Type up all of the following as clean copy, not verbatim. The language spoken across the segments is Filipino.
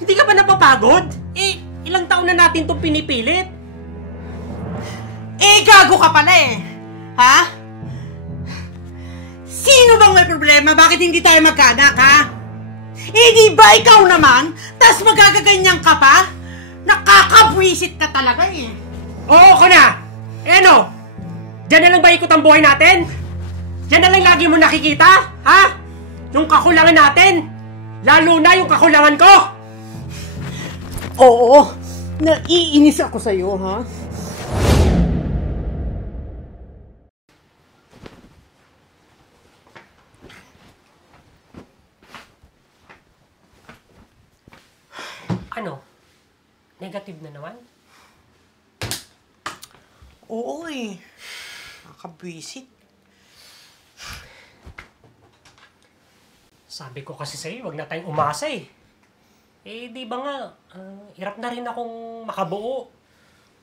Hindi ka ba napapagod? Eh, ilang taon na natin itong pinipilit. Eh, gago ka pala eh. Ha? Sino bang may problema? Bakit hindi tayo magkaanak, ha? Eh, di ba ikaw naman? Tas magagaganyan ka pa? Nakakabwisit ka talaga eh. Oo ka na! Eh ano? Diyan na lang ba ikot ang buhay natin? Diyan na lang lagi mo nakikita? Ha? Yung kakulangan natin? Lalo na yung kakulangan ko! Oo, naiinis ako sa'yo, ha? Ano? Negative na naman? Oo eh. Nakabwisit. Sabi ko kasi sa'yo, wag na tayong umasa eh. Eh, di ba nga, hirap na rin akong makabuo.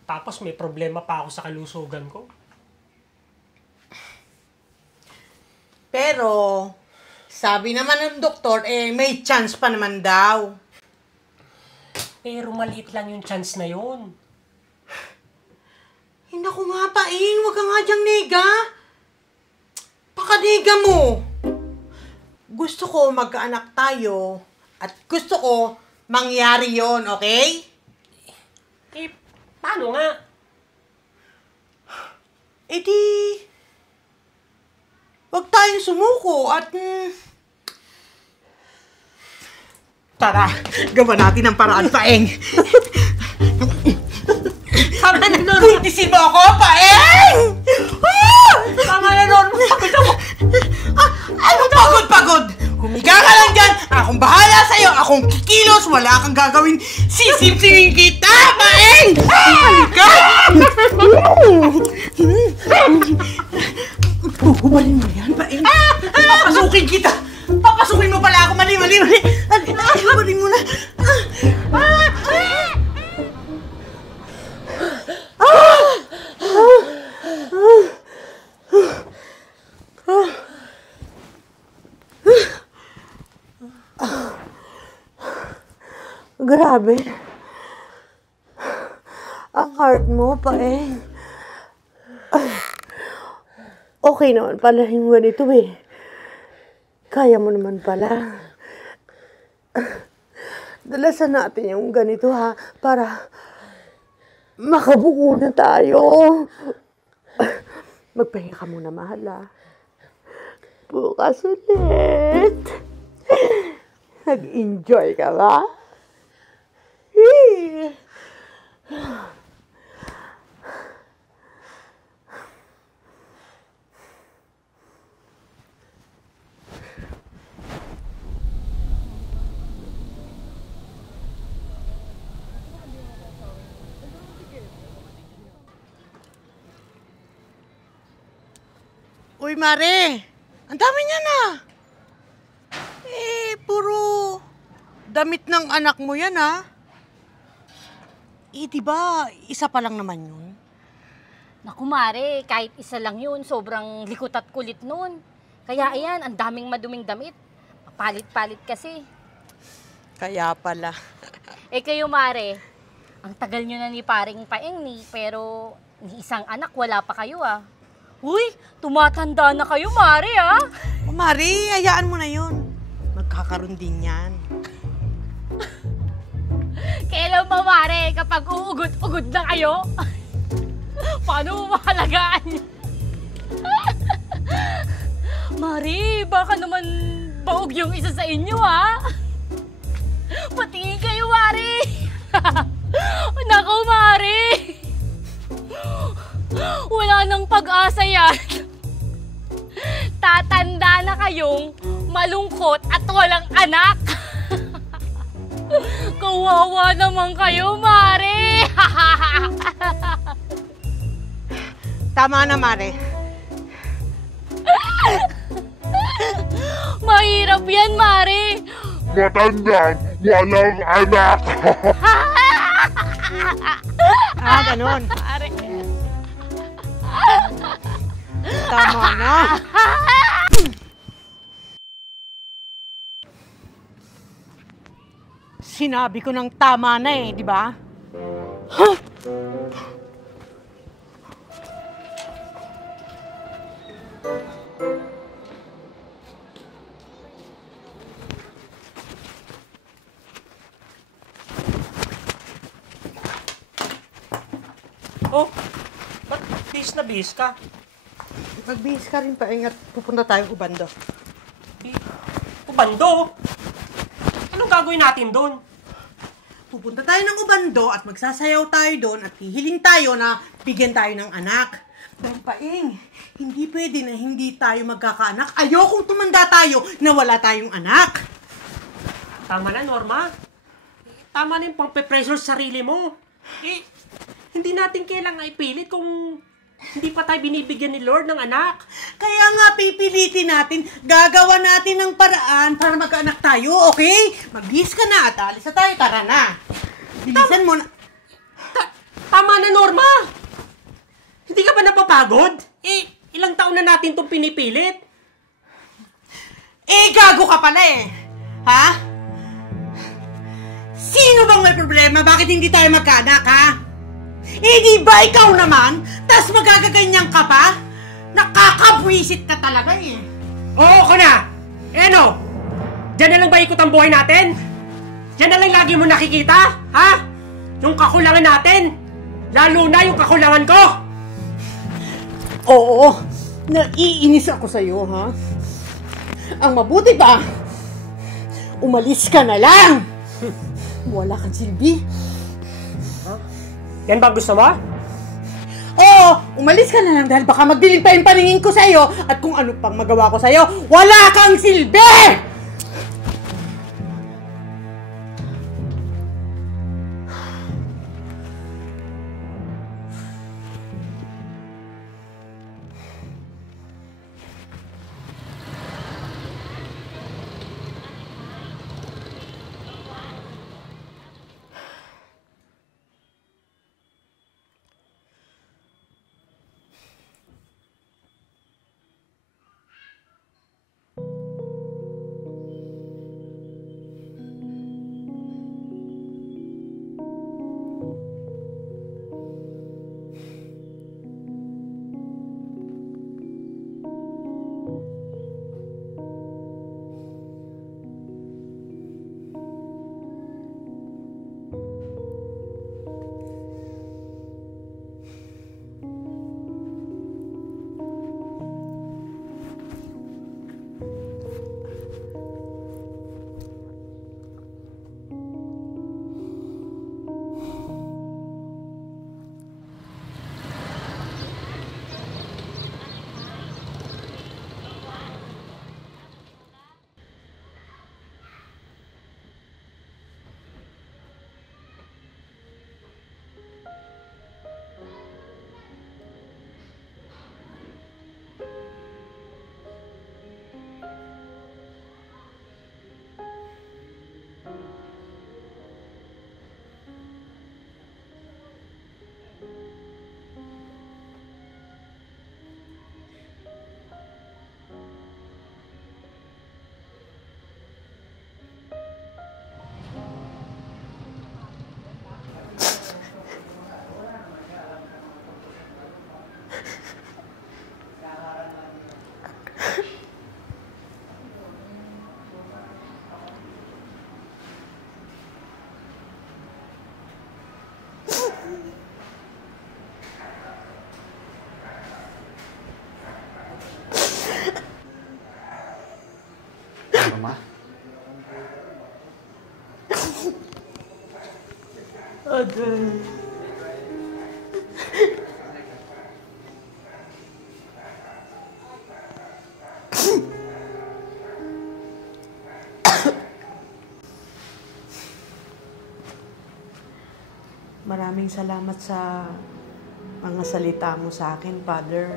Tapos may problema pa ako sa kalusugan ko. Pero, sabi naman ng doktor, eh, may chance pa naman daw. Pero maliit lang yung chance na yun. Hindi ko nga pa, Huwag ka nga diyang nega. Pakaniga mo. Gusto ko magkaanak tayo at gusto ko mangyari yon, okay? Eh, paano nga? Eh di, wag tayong sumuko at... Tara, gawa natin ang paraan, Paeng. Tama na, Norma! Kultisin mo ako, Paeng! Tama na, Norma! Pagod ako! Ano pagod-pagod? Humiga ka lang dyan! Akong bahala sa'yo! Akong kikilos! Wala kang gagawin! Sisimsingin kita, Paeng! Halika! Huwalin mo yan, Paeng! Papasukin kita! Papasukin mo pala ako! Mali! Huwalin mo na! Grabe. Ang heart mo, Paeng. Okay naman pala yung ganito eh. Kaya mo naman pala. Dalasan natin yung ganito ha, para makabuo na tayo. Magpahinga ka muna, mahal ha. Bukas ulit. Nag-enjoy ka ba? Uy, Mare! Ang dami niya na! Eh, puro damit ng anak mo yan, ha? Eh, diba, isa pa lang naman yun? Naku, Mare, kahit isa lang yun, sobrang likot at kulit nun. Kaya ayan, ang daming maduming damit. Palit-palit kasi. Kaya pala. Eh kayo, Mare, ang tagal nyo na ni paring Paeng pero ni isang anak, wala pa kayo ah. Uy, tumatanda na kayo, Mare ah. O, Mare, hayaan mo na yun. Magkakaroon din yan. Kailan ba, Mare, kapag uugod-ugod na kayo? Paano mo mahalagaan niyo? Mare, baka naman baog yung isa sa inyo, ha? Patingin kayo, Mare! Naku, Mare! Wala nang pag-asa yan. Tatanda na kayong malungkot at walang anak. Kawawa naman kayo, Mare! Tama na, Mare. Mahirap yan, Mare! Matandang walang anak! Ganon. Mare! Tama na. Sinabi ko ng tama na eh, di ba? Huh? Oh, ba't bis na bis ka? Magbihis ka rin pa, ingat. Pupunta tayong Ubando. Ubando? Anong gagawin natin doon? Pupunta tayo ng Ubando at magsasayaw tayo doon at hihiling tayo na bigyan tayo ng anak. Pero Paing, hindi pwede na hindi tayo magkakaanak. Ayokong tumanda tayo na wala tayong anak. Tama na, Norma. Tama na yung pang-pressure sa sarili mo. Hindi natin kailangan ipilit kung hindi pa tayo binibigyan ni Lord ng anak. Kaya nga pipilitin natin, gagawa natin ng paraan para magkaanak tayo, okay? Magbihis ka na at alis na tayo, tara na. Bilisan mo na. Tama na, Norma. Hindi ka ba napapagod? Ilang taon na natin itong pinipilit. Gago ka pala eh. Ha? Sino bang may problema? Bakit hindi tayo magkaanak, ha? Di ba ikaw naman? Tas magagaganyan ka pa? Nakakabwisit ka talaga eh. Oo ka na! Ano? Diyan na lang ba ikot ang buhay natin? Diyan na lang lagi mo nakikita? Ha? Yung kakulangan natin? Lalo na yung kakulangan ko! Oo, naiinis ako sa'yo, ha? Ang mabuti ba? Umalis ka na lang! Wala kang silbi. Yan ba gusto mo? Oo, umalis ka na lang dahil baka magdilim pa yung paningin ko sa'yo at kung ano pang magawa ko sa'yo, wala kang silbi! Norma? Aday. Maraming salamat sa mga salita mo sa akin, Father.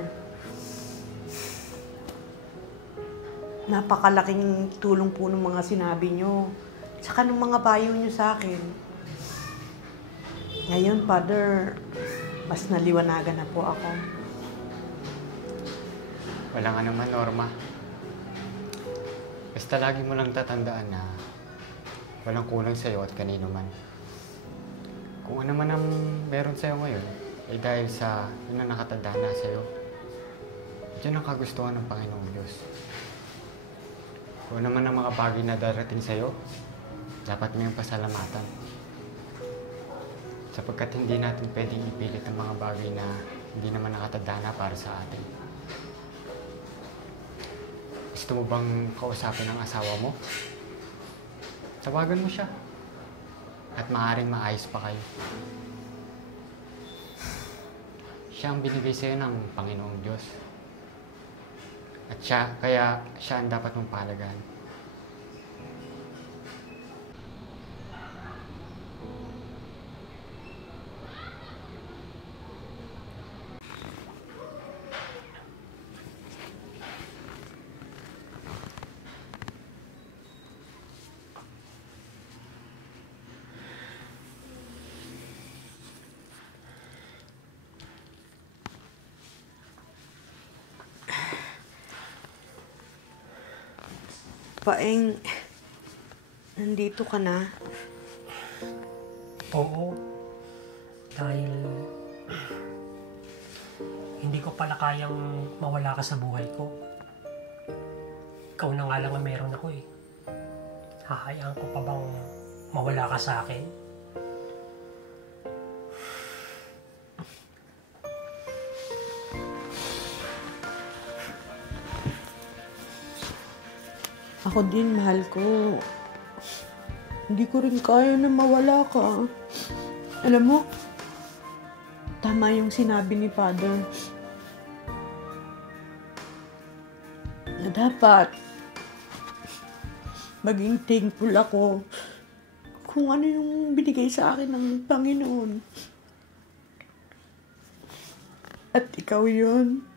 Napakalaking tulong po ng mga sinabi nyo. Tsaka ng mga payo nyo sa akin. Ngayon, Father, mas naliwanagan na po ako. Wala nga naman, Norma. Basta lagi mo lang tatandaan na walang kulang sa'yo at kanino man. Kung ano man ang meron sa'yo ngayon, ay dahil sa yun ang nakatanda na sa'yo. Diyan ang kagustuhan ng Panginoong Diyos. Kung ano man ang mga bagay na darating sa'yo, dapat mo yung pasalamatan. Sapagkat hindi natin pwedeng ipilit ang mga bagay na hindi naman nakatanda na para sa atin. Gusto mo bang kausapin ang asawa mo? Tawagan mo siya. At maaaring maayos pa kayo. Siya ang binigay sa'yo ng Panginoong Diyos. At kaya siya ang dapat mong palagaan. Paeng, nandito ka na. Oo. Dahil hindi ko pala kayang mawala ka sa buhay ko. Ikaw na nga lang ang meron ako eh. Hahayaan ko pa bang mawala ka sa akin? Ako din, mahal ko. Hindi ko rin kaya na mawala ka. Alam mo, tama yung sinabi ni Father. Na dapat maging thankful ako kung ano yung binigay sa akin ng Panginoon. At ikaw yun.